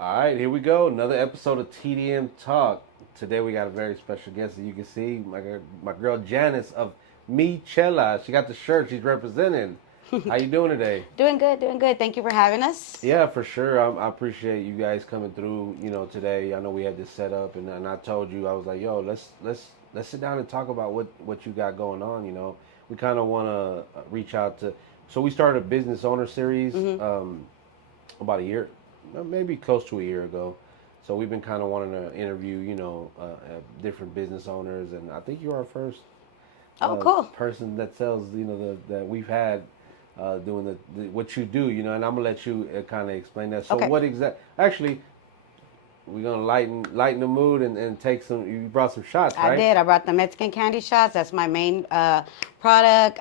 All right, here we go. Another episode of TDM Talk. Today we got a very special guest. As you can see, my girl Janice of Mi-Chela. She got the shirt. She's representing. How you doing today? Doing good, doing good. Thank you for having us. Yeah, for sure. I appreciate you guys coming through. Today I know we had this set up, and I told you I was like, yo, let's sit down and talk about what you got going on. We kind of want to reach out to. So we started a business owner series about a year, maybe close to a year ago. So we've been kind of wanting to interview, different business owners, and I think you're our first Oh, cool. person that sells, that we've had doing what you do, and I'm gonna let you kind of explain that. So Okay. what exact? Actually, we're gonna lighten the mood and take some. You brought some shots, I right? did. I brought the Mexican candy shots. That's my main product.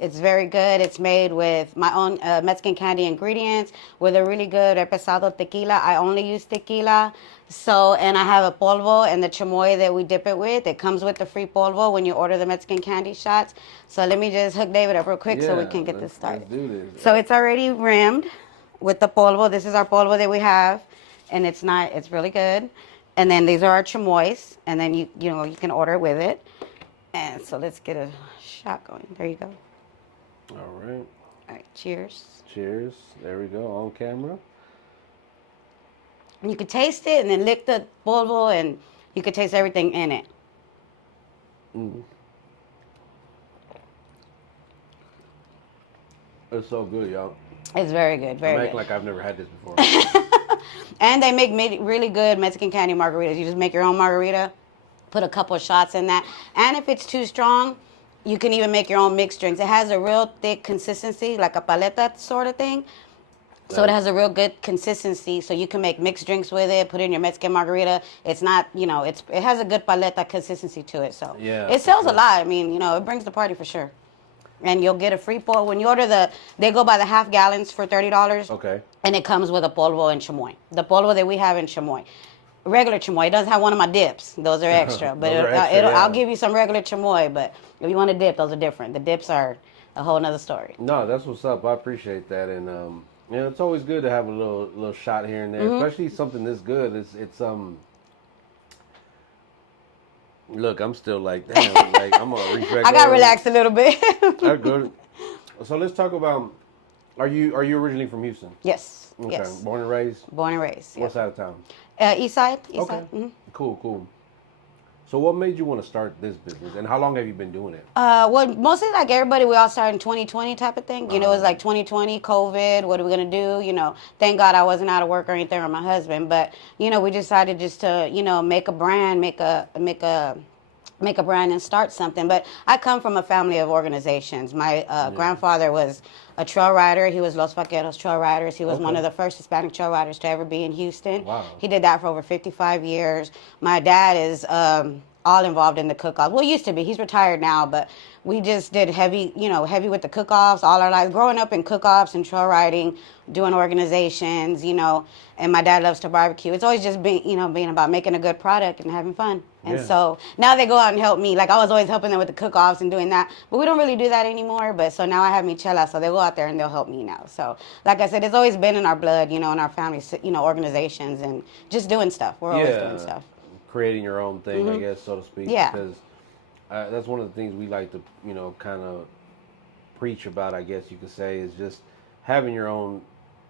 It's very good. It's made with my own Mexican candy ingredients with a really good reposado tequila. I only use tequila. So, and I have a polvo and the chamoy that we dip it with. It comes with the free polvo when you order the Mexican candy shots. So let me just hook David up real quick so we can get this started. Let's do this. So it's already rimmed with the polvo. This is our polvo that we have, and it's really good. And then these are our chamoys, and then you can order it with it. And so let's get a shot going. There you go. All right. All right, cheers. Cheers. There we go on camera. And you can taste it, and then lick the polvo, and you can taste everything in it. Mm. It's so good, y'all. It's very good, I'm very acting good. like I've never had this before. And they make really good Mexican candy margaritas. You just make your own margarita, put a couple of shots in that. And if it's too strong, you can even make your own mixed drinks. It has a real thick consistency, like a paleta sort of thing. So it has a real good consistency. So you can make mixed drinks with it, put it in your Mexican margarita. It's not, it has a good paleta consistency to it. So Yeah, it for sells sure. a lot. I mean, it brings the party for sure. And you'll get a free polvo. When you order they go by the half gallons for $30. Okay. And it comes with a polvo and chamoy. The polvo that we have in chamoy. Regular chamoy. It doesn't have one of my dips. Those are extra. But Those are extra, yeah. I'll give you some regular chamoy. But if you want a dip, those are different. The dips are a whole nother story. No, that's what's up. I appreciate that, and it's always good to have a little shot here and there, especially something this good. It's Look, I'm still like, damn, like I'm gonna reach back. I got over. relaxed a little bit. That's good. So let's talk about. Are you originally from Houston? Yes. Okay. Yes. Born and raised. Born and raised. What Yep. side of town? East side. East Okay. side. Mm-hmm. Cool. So what made you want to start this business, and how long have you been doing it? Well, mostly like everybody, we all started in 2020 type of thing. It was like 2020, COVID. What are we gonna do? Thank God I wasn't out of work or anything with my husband, but we decided just to make a brand, make a brand and start something. But I come from a family of organizations. My grandfather was a trail rider. He was Los Vaqueros Trail Riders. He was one of the first Hispanic trail riders to ever be in Houston. Wow. He did that for over 55 years. My dad is all involved in the cook-offs. Well, used to be. He's retired now, but we just did heavy with the cook-offs all our lives. Growing up in cook-offs and trail riding, doing organizations, and my dad loves to barbecue. It's always just being about making a good product and having fun. And Yeah. so now they go out and help me. Like I was always helping them with the cook-offs and doing that, but we don't really do that anymore. But so now I have Mi-Chela, so they go out there and they'll help me now. So like I said, it's always been in our blood, in our family, organizations and just doing stuff. We're always doing stuff. Creating your own thing, I guess, so to speak. Yeah. Because that's one of the things we like to, kind of preach about, I guess you could say, is just having your own.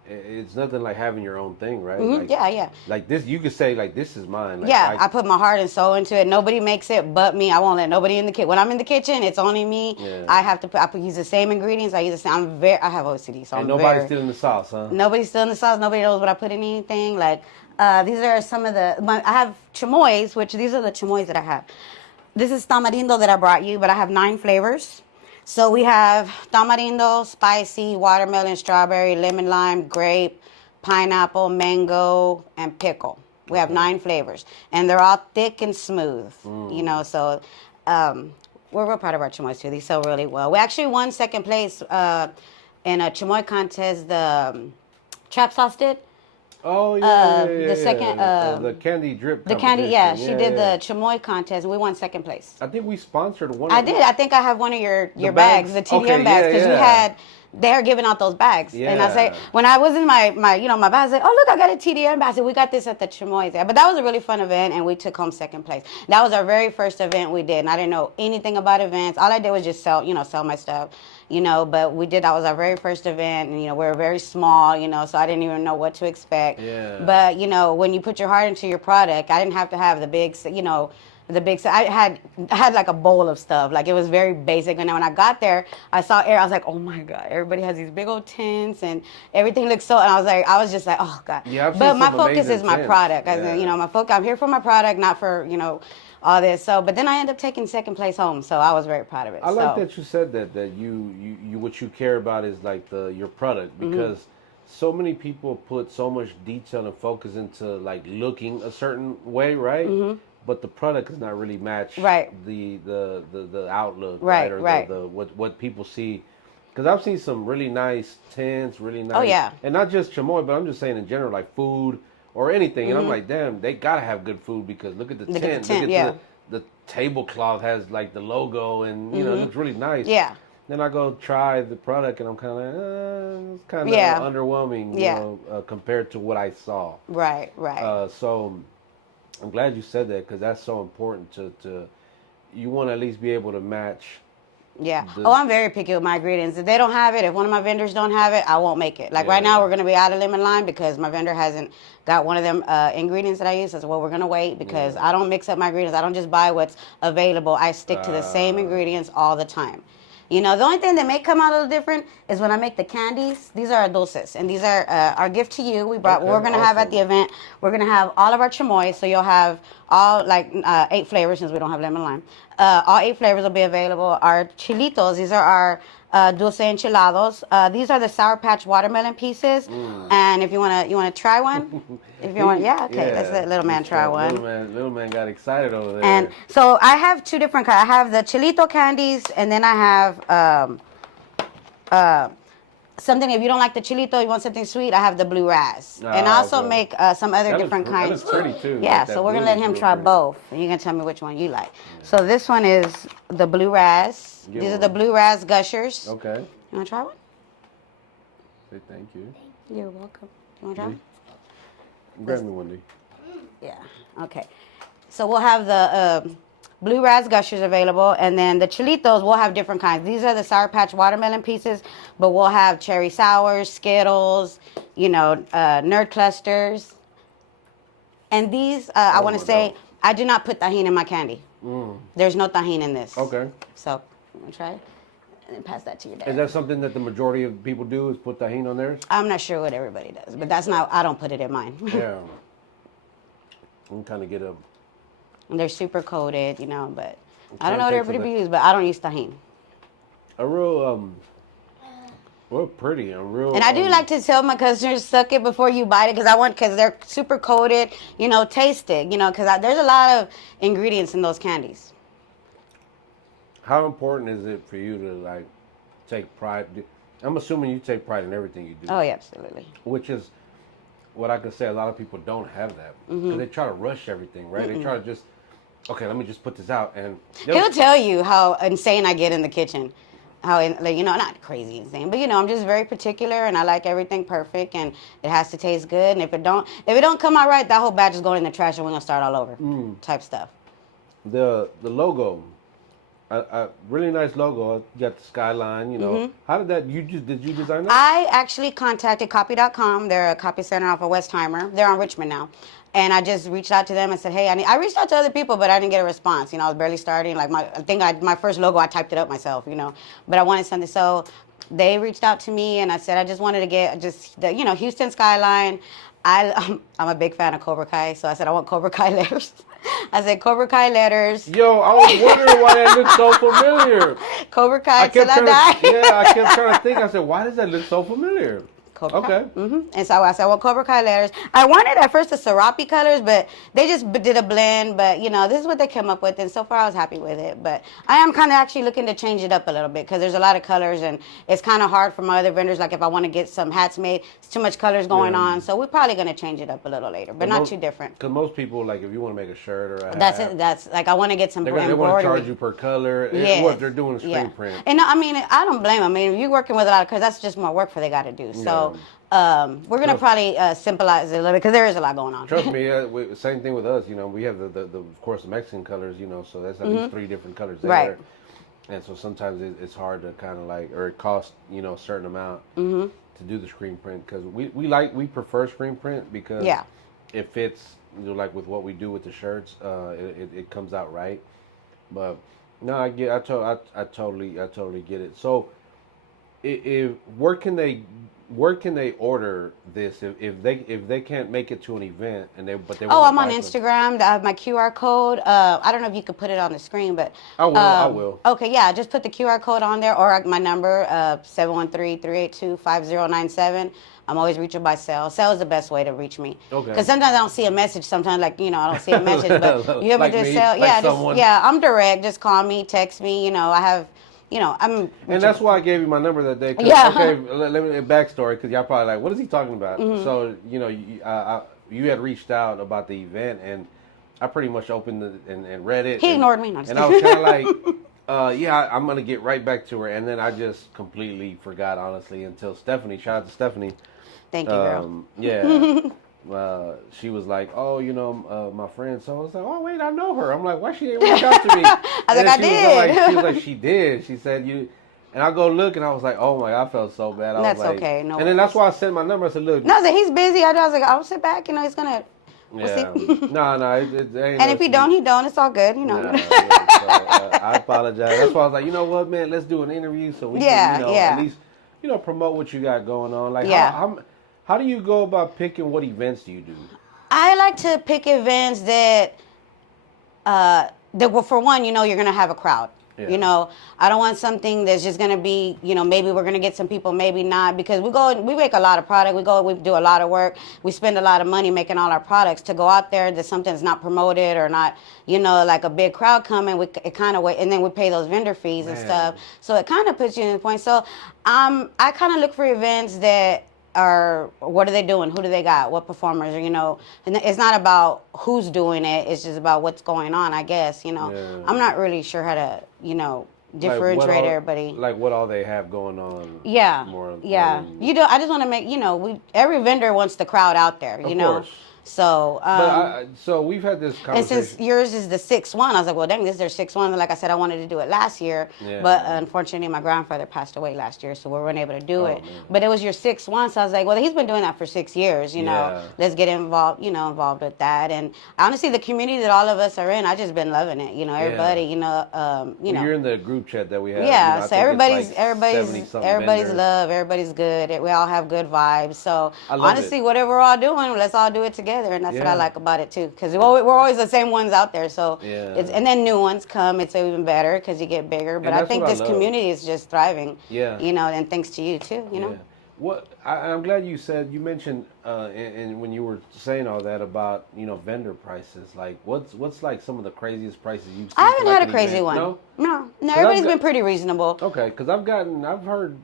It's nothing like having your own thing, right? Like, Yeah. Like this, you could say, like, this is mine. Like, Yeah, I put my heart and soul into it. Nobody makes it but me. I won't let nobody in the kitchen. When I'm in the kitchen, it's only me. Yeah. I have to. I use the same ingredients. I use the same. I have OCD, so and I'm nobody's very. stealing the sauce, huh? Nobody's still in the sauce. Nobody knows what I put in anything. Like these are some of I have chamoys, which these are the chamoys that I have. This is tamarindo that I brought you, but I have 9 flavors. So we have tamarindo, spicy, watermelon, strawberry, lemon, lime, grape, pineapple, mango, and pickle. We have 9 flavors, and they're all thick and smooth. So we're real proud of our chamoys too. They sell really well. We actually won second place in a chamoy contest. The Trap Sauce did. Oh yeah, the second, the candy drip. The candy, yeah, competition. she did the chamoy contest. We won second place. I think we sponsored one. I did. I think I have one of your The bags, bags? the TDM Okay, bags, yeah, because we yeah. had they're giving out those bags. And I say, Yeah. when I was in my my bag, I said, oh, look, I got a TDM bag. I said, we got this at the Chamois. But that was a really fun event, and we took home second place. That was our very first event we did, and I didn't know anything about events. All I did was just sell my stuff, but that was our very first event, and, we were very small, so I didn't even know what to expect. Yeah. But, when you put your heart into your product, I didn't have to have the big, I had like a bowl of stuff. Like, it was very basic. And then when I got there, I saw I was like, oh my God, everybody has these big old tents and everything looks so, and I was just like, oh God. Yeah, I've seen but my some focus amazing is my tents. product. Yeah. My focus, I'm here for my product, not for, all this. So, but then I ended up taking second place home. So I was very proud of it. I like that you said that you what you care about is like your product, because so many people put so much detail and focus into like looking a certain way, right? But the product does not really match the outlook, right? Or the what people see. Because I've seen some really nice tents, really nice. Oh, yeah. And not just chamoy, but I'm just saying in general, like food or anything. And I'm like, damn, they gotta have good food, because look at the tent. Look at the tablecloth has like the logo, and it looks really nice. Yeah. Then I go try the product, and I'm kind of like, it's kind of underwhelming, compared to what I saw. Right. So I'm glad you said that, because that's so important to you want to at least be able to match. Yeah. I'm very picky with my ingredients. If they don't have it, if one of my vendors don't have it, I won't make it. Like right now, we're going to be out of lemon lime because my vendor hasn't got one of them ingredients that I use. I said, well, we're going to wait, because I don't mix up my ingredients. I don't just buy what's available. I stick to the same ingredients all the time. The only thing that may come out a little different is when I make the candies. These are our dulces, and these are our gift to you. We're going to have at the event. We're going to have all of our chamoy, so you'll have all 8 flavors, since we don't have lemon lime. All 8 flavors will be available. Our chilitos, these are our dulce enchilados. These are the Sour Patch watermelon pieces. And if you wanna try one, if you want, let's let little man try one. Little man got excited over there. And so I have 2 different kinds. I have the chilito candies, and then I have something. If you don't like the chilito, you want something sweet, I have the blue raz. And I also make some other different kinds. That looks pretty too. Yeah, like so we're gonna let him try both, and you can tell me which one you like. Yeah. So this one is the blue raz. These are the blue raz gushers. Okay. You wanna try one? Say thank you. You're welcome. You wanna try one? Grab me one, D. Yeah. Okay. So we'll have the blue raz gushers available, and then the chilitos, we'll have different kinds. These are the Sour Patch watermelon pieces, but we'll have cherry sours, Skittles, nerd clusters. And these, I want to say, I do not put tahini in my candy. There's no tahini in this. Okay. So, I'm going to try it, and then pass that to your dad. Is that something that the majority of people do, is put tahini on theirs? I'm not sure what everybody does, but I don't put it in mine. Yeah. I'm kind of get a... And they're super coated, but I don't know what everybody uses, but I don't use tahini. A real pretty, And I do like to tell my customers, suck it before you bite it, because they're super coated, taste it, because there's a lot of ingredients in those candies. How important is it for you to take pride? I'm assuming you take pride in everything you do. Oh, yeah, absolutely. Which is what I could say. A lot of people don't have that, because they try to rush everything, right? They try to just, okay, let me just put this out, and he'll tell you how insane I get in the kitchen. Not crazy insane, but I'm just very particular, and I like everything perfect, and it has to taste good. And if it don't come out right, that whole batch is going in the trash, and we're gonna start all over, type stuff. The logo, a really nice logo. You got the skyline. How did that? Did you design that? I actually contacted Copy.com. They're a copy center off of Westheimer. They're on Richmond now. And I just reached out to them and said, hey, I reached out to other people, but I didn't get a response. I was barely starting. My first logo, I typed it up myself, but I wanted something. So they reached out to me, and I said, I just wanted to get Houston skyline. I'm a big fan of Cobra Kai, so I said, I want Cobra Kai letters. I said, Cobra Kai letters. Yo, I was wondering why that looked so familiar. Cobra Kai till I die. I kept trying to think. I said, why does that look so familiar? Cobra Kai. Okay. And so I said, well, Cobra Kai letters. I wanted at first the Serape colors, but they just did a blend. But, you know, this is what they came up with. And so far I was happy with it. But I am kind of actually looking to change it up a little bit because there's a lot of colors and it's kind of hard for my other vendors. Like if I want to get some hats made, it's too much colors going on. So we're probably going to change it up a little later, but not too different. Because most people, like if you want to make a shirt or a hat. That's it. That's like I want to get some embroidery. They want to charge you per color. Yeah. What they're doing screen print. And I mean, I don't blame them. I mean, if you're working with a lot of colors, that's just more work for they got to do. So we're gonna probably simplify it a little bit because there is a lot going on. Trust me, same thing with us. You know, we have the of course the Mexican colors. You know, so that's at least 3 different colors there. Right. And so sometimes it's hard to kind of like, or it costs a certain amount to do the screen print because we prefer screen print because it fits like with what we do with the shirts. It comes out right. But no, I totally get it. So where can they order this if they can't make it to an event and they I'm on Instagram. I have my QR code. I don't know if you could put it on the screen, but I will. Okay, yeah, just put the QR code on there or my number 713-382-5097. I'm always reachable by cell. Cell is the best way to reach me. Okay. Because sometimes I don't see a message. Sometimes, I don't see a message. But you ever like just me, cell? Like I'm direct. Just call me, text me. I have. I'm. And that's why I gave you my number that day. Yeah. Okay, let me backstory because y'all probably like, what is he talking about? So you had reached out about the event, and I pretty much opened it and read it. He ignored me. And I was kind of like, I'm gonna get right back to her, and then I just completely forgot, honestly, until Stephanie. Shout out to Stephanie. Thank you, girl. Yeah. She was like, oh, my friend. So I was like, oh, wait, I know her. I'm like, why she didn't reach out to me? I was like, I did. She was like, she did. She said you. And I go look, and I was like, oh my, I felt so bad. That's okay. No. And then that's why I sent my number. I said, look. No, I said he's busy. I was like, I'll sit back. He's gonna. We'll see. No. It ain't. And if he don't, he don't. It's all good. I apologize. That's why I was like, you know what, man? Let's do an interview so we can, at least, promote what you got going on. Like, how do you go about picking what events do you do? I like to pick events that well, for one, you're going to have a crowd. Yeah. I don't want something that's just going to be, maybe we're going to get some people, maybe not, because we make a lot of product. We do a lot of work. We spend a lot of money making all our products. To go out there that something's not promoted or not, like a big crowd coming, it kind of wait, and then we pay those vendor fees and stuff. So it kind of puts you in the point. So I kind of look for events that are, what are they doing? Who do they got? What performers? And it's not about who's doing it. It's just about what's going on, I guess. I'm not really sure how to, differentiate everybody. Like what all they have going on. Yeah. I just want to make, every vendor wants the crowd out there, Of course. So, so we've had this conversation. And since yours is the 6th one, I was like, well, dang, this is their 6th one. And like I said, I wanted to do it last year, but unfortunately, my grandfather passed away last year, so we weren't able to do it. Man. But it was your 6th one, so I was like, well, he's been doing that for 6 years. Let's get involved, involved with that. And honestly, the community that all of us are in, I just been loving it. Everybody, You're in the group chat that we have. Yeah, so everybody's vendors. love, everybody's good. We all have good vibes. So honestly, whatever we're all doing, let's all do it together. And that's what I like about it too, because we're always the same ones out there. So and then new ones come. It's even better because you get bigger. But I think this community is just thriving. Yeah. And thanks to you too. What I'm glad you mentioned and when you were saying all that about vendor prices. Like what's like some of the craziest prices you've seen? I haven't had a crazy one. No. Everybody's been pretty reasonable. Okay, because I've heard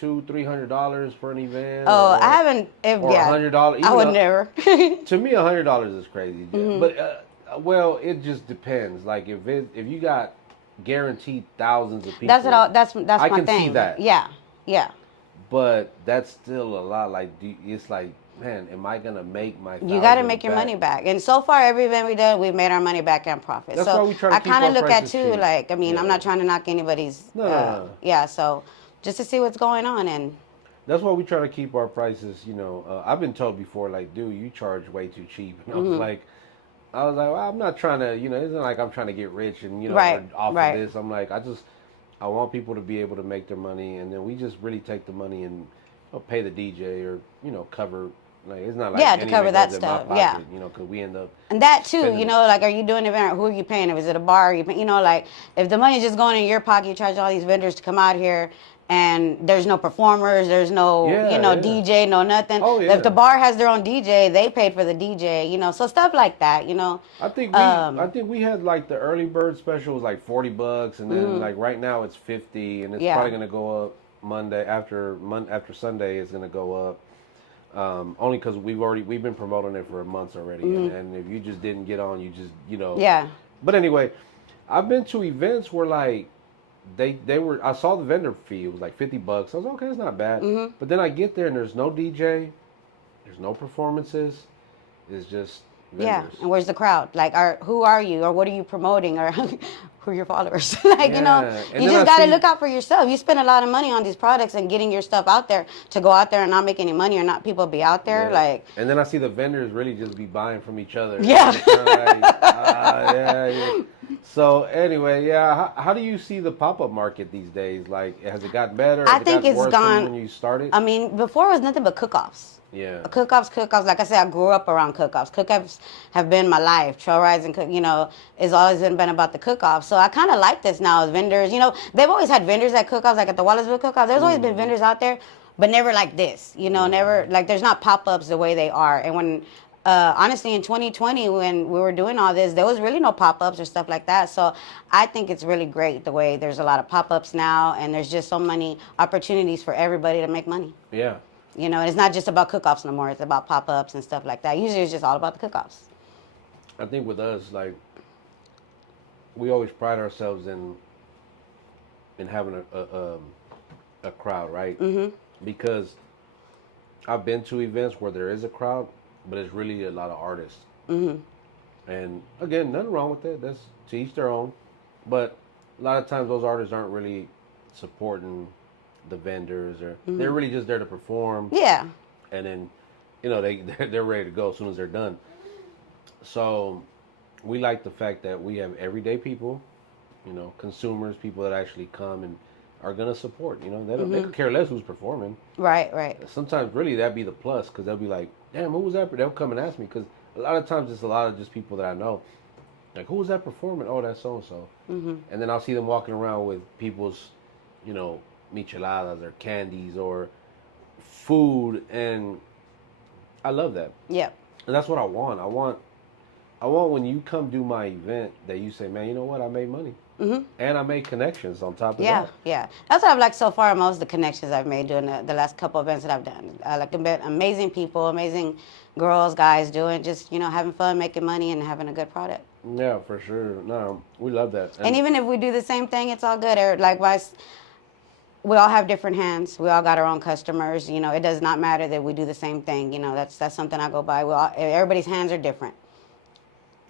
$200-$300 for an event. Oh, I haven't. Or $100. I would never. To me, $100 is crazy. But it just depends. Like if you got guaranteed thousands of people, that's my thing. I can see that. Yeah. But that's still a lot. Like it's like, man, am I gonna make my? You got to make your money back. And so far, every event we've done, we've made our money back and profit. That's so why we try to I kind of look at too, cheap. like, I mean, I'm not trying to knock anybody's. No. Yeah. So just to see what's going on, and that's why we try to keep our prices. I've been told before, like, dude, you charge way too cheap. And I was like, well, I'm not trying to. It's not like I'm trying to get rich and off of this. I'm like, I want people to be able to make their money, and then we just really take the money and pay the DJ or cover. Like it's not like to cover that stuff. Pocket, because we end up and that too. Like, are you doing an event? Who are you paying? Is it a bar? Like if the money's just going in your pocket, you charge all these vendors to come out here, and there's no performers, there's no, Yeah. DJ, no nothing. Oh yeah. If the bar has their own DJ, they paid for the DJ, so stuff like that, I think we had like the early bird special was like $40, and then like right now it's 50, and it's Yeah. probably gonna go up Monday after Sunday is gonna go up. Only because we've been promoting it for months already, and if you just didn't get on, you just Yeah. But anyway, I've been to events where like they were. I saw the vendor fee. It was like $50. I was like, okay, it's not bad. But then I get there and there's no DJ, there's no performances. It's just Yeah, vendors. and where's the crowd? Like, who are you, or what are you promoting, or who are your followers? Like, Yeah. And you then just I got to see- look out for yourself. You spend a lot of money on these products and getting your stuff out there to go out there and not make any money or not people be out there. Yeah. Like, And then I see the vendors really just be buying from each other. Yeah. It's kinda like, yeah. So anyway, yeah. How do you see the pop-up market these days? Like, has it gotten better? I Has it think gotten it's worse gone. from when you started? I mean, before it was nothing but cook-offs. Yeah. Cook-offs. Like I said, I grew up around cook-offs. Cook-offs have been my life. Trail rides and it's always been about the cook-offs. So I kind of like this now as vendors. They've always had vendors at cook-offs, like at the Wallaceville cook-off. There's always been vendors out there, but never like this. Never like there's not pop-ups the way they are. And when honestly, in 2020, when we were doing all this, there was really no pop-ups or stuff like that. So I think it's really great the way there's a lot of pop-ups now, and there's just so many opportunities for everybody to make money. Yeah. And it's not just about cook-offs no more. It's about pop-ups and stuff like that. Usually it's just all about the cook-offs. I think with us, like, we always pride ourselves in having a crowd, right? Because I've been to events where there is a crowd, but it's really a lot of artists. And again, nothing wrong with that. That's to each their own. But a lot of times those artists aren't really supporting the vendors, or they're really just there to perform. Yeah. And then, they're ready to go as soon as they're done. So we like the fact that we have everyday people, consumers, people that actually come and are gonna support. They could care less who's performing. Right. Sometimes really that'd be the plus, because they'll be like, damn, who was that? They'll come and ask me, because a lot of times it's a lot of just people that I know. Like, who was that performing? Oh, that's so and so. And then I'll see them walking around with people's, Mi-Cheladas or candies or food, and I love that. Yep. And that's what I want. I want when you come do my event that you say, man, you know what? I made money. And I made connections on top of that. Yeah. That's what I've liked so far. Most of the connections I've made doing the last couple events that I've done. I like amazing people, amazing girls, guys doing just, having fun, making money, and having a good product. Yeah, for sure. No, we love that. And even if we do the same thing, it's all good. Likewise, we all have different hands. We all got our own customers. It does not matter that we do the same thing. That's something I go by. Everybody's hands are different.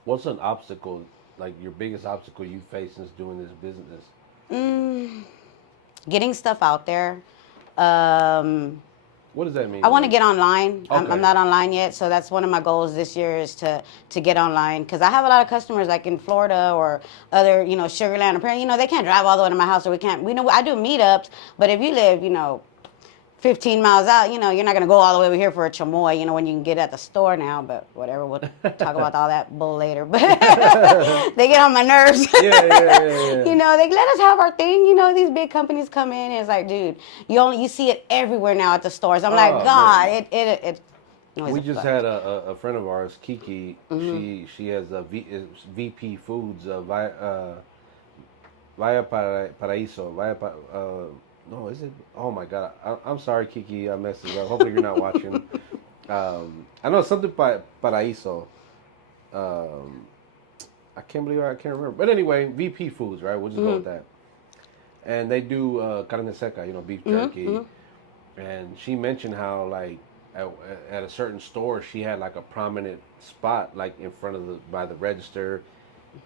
What's an obstacle, like your biggest obstacle you face since doing this business? Getting stuff out there. What does that mean? I want to get online. Okay. I'm not online yet, so that's one of my goals this year is to get online, because I have a lot of customers like in Florida or other, Sugar Land. Apparently, they can't drive all the way to my house, or we can't. I do meetups, but if you live, 15 miles out, you're not going to go all the way over here for a chamoy, when you can get at the store now, but whatever, we'll talk about all that bull later. But they get on my nerves. Yeah. They let us have our thing. These big companies come in and it's like, dude, you see it everywhere now at the stores. I'm like, God, man. it We just had a friend of ours, Kiki. She has VP Foods Via Paraíso. No, is it? Oh my God! I'm sorry, Kiki. I messed it up. Hopefully you're not watching. I know something Paraíso. I can't remember. But anyway, VP Foods, right? We'll just go with that. And they do carne seca, beef jerky. And she mentioned how, like, at a certain store, she had like a prominent spot, like in front of by the register,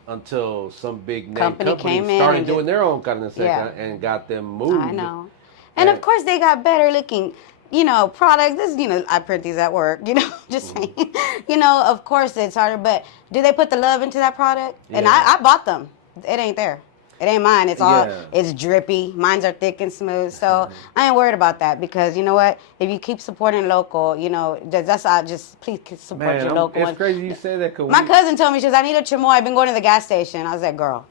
until some big name company came in started and doing their own carne seca and got them moved. I know. And of course they got better looking, products. This, I print these at work, just saying. Of course it's harder, but do they put the love into that product? Yeah. And I bought them. It ain't there. It ain't mine. It's all, Yeah. it's drippy. Mine's are thick and smooth. So I ain't worried about that, because you know what? If you keep supporting local, please support your local it's ones. crazy you say that. My cousin told me, she goes, I need a chamoy. I've been going to the gas station. I was like, girl,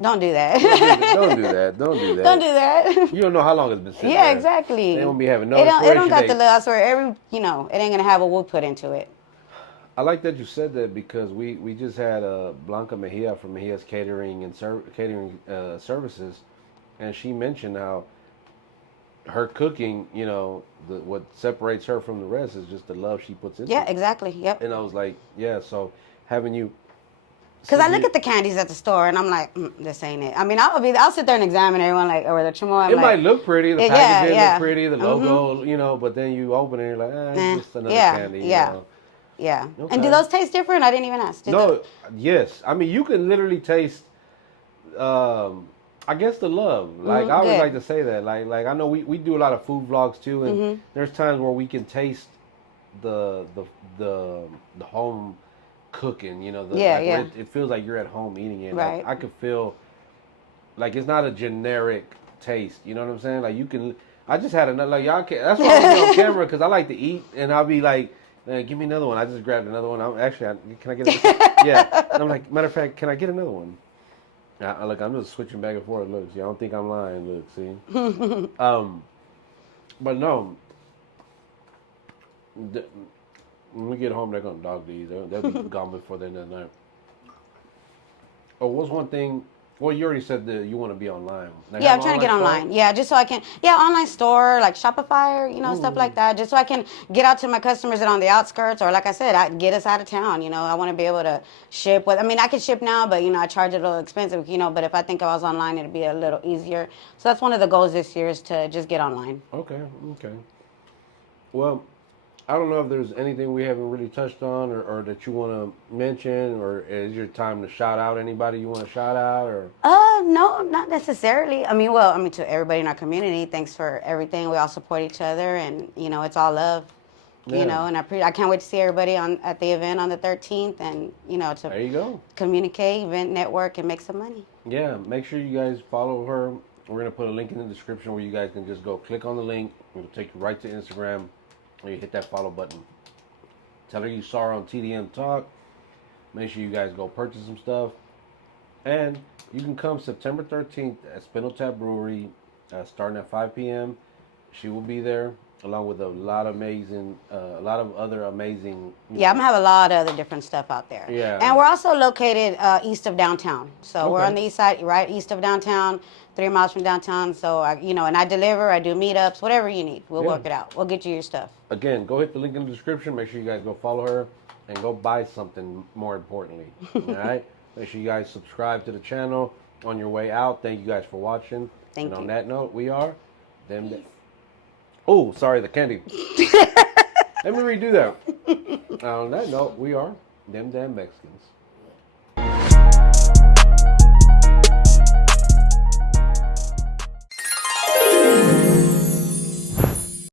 Don't do that. Don't do that. Don't do that. Don't do that. You don't know how long it's been sitting Yeah, there. exactly. They won't be having no It don't expiration got the date. look. I swear, it ain't gonna have what we put into it. I like that you said that because we just had Blanca Mejia from Mejia's Catering and Catering Services, and she mentioned how her cooking, what separates her from the rest is just the love she puts into Yeah, it. exactly. Yep. And I was like, yeah, so having you Because sit I look here, at the candies at the store and I'm like, this ain't it. I mean, I'll sit there and examine everyone like, or the chamoy. I'm it like, might look pretty, the yeah, packaging look yeah. pretty, the Mm-hmm. logo, but then you open it and you're like, it's just another Yeah, candy, yeah, yeah. And do Okay. those taste different? I didn't even ask. No, yes. I mean, you can literally taste. Um, I guess the love. Like I always like Good. to say that. Like I know we do a lot of food vlogs too, and there's times where we can taste the the the the home cooking. Yeah, Like when yeah. it feels like you're at home eating it. Like Right. I could feel like it's not a generic taste. You know what I'm saying? Like you can. I just had another. Like y'all can. That's why I'm on camera because I like to eat, and I'll be like, "Give me another one." I just grabbed another one. Can I get it? Yeah. And I'm like, matter of fact, can I get another one? Look, I'm just switching back and forth. Look, see, I don't think I'm lying. Look, see. But no, when we get home, they're gonna dog these. They'll be gone before the end of the night. Oh, what's one thing? Well, you already said that you want to be online. They Yeah, have I'm an trying to get store? online. Yeah, just so I can. Yeah, online store like Shopify or stuff like that. Just so I can get out to my customers that are on the outskirts, or like I said, get us out of town. I want to be able to ship. I mean, I can ship now, but I charge it a little expensive. But if I think if I was online, it'd be a little easier. So that's one of the goals this year is to just get online. Okay, okay. Well, I don't know if there's anything we haven't really touched on or that you want to mention, or is your time to shout out anybody you want to shout out, or No, not necessarily. I mean, to everybody in our community, thanks for everything. We all support each other, and it's all love. yeah, And I can't wait to see everybody at the event on the 13th, and to there you go. communicate, event, network, and make some money. Yeah, make sure you guys follow her. We're gonna put a link in the description where you guys can just go click on the link. It'll take you right to Instagram, and you hit that follow button. Tell her you saw her on TDM Talk. Make sure you guys go purchase some stuff, and you can come September 13th at Spindle Tap Brewery, starting at 5 p.m. She will be there along with a lot of other amazing. Yeah, I'm gonna have a lot of other different stuff out there. Yeah. And we're also located east of downtown, so we're Okay. on the east side, right east of downtown, 3 miles from downtown. So and I deliver, I do meetups, whatever you need, we'll Yeah. work it out. We'll get you your stuff. Again, go hit the link in the description. Make sure you guys go follow her and go buy something. More importantly, all right. Make sure you guys subscribe to the channel on your way out. Thank you guys for watching. Thank and on you. that note, we are them. Oh, sorry, the candy. Let me redo that. On that note, we are them damn Mexicans.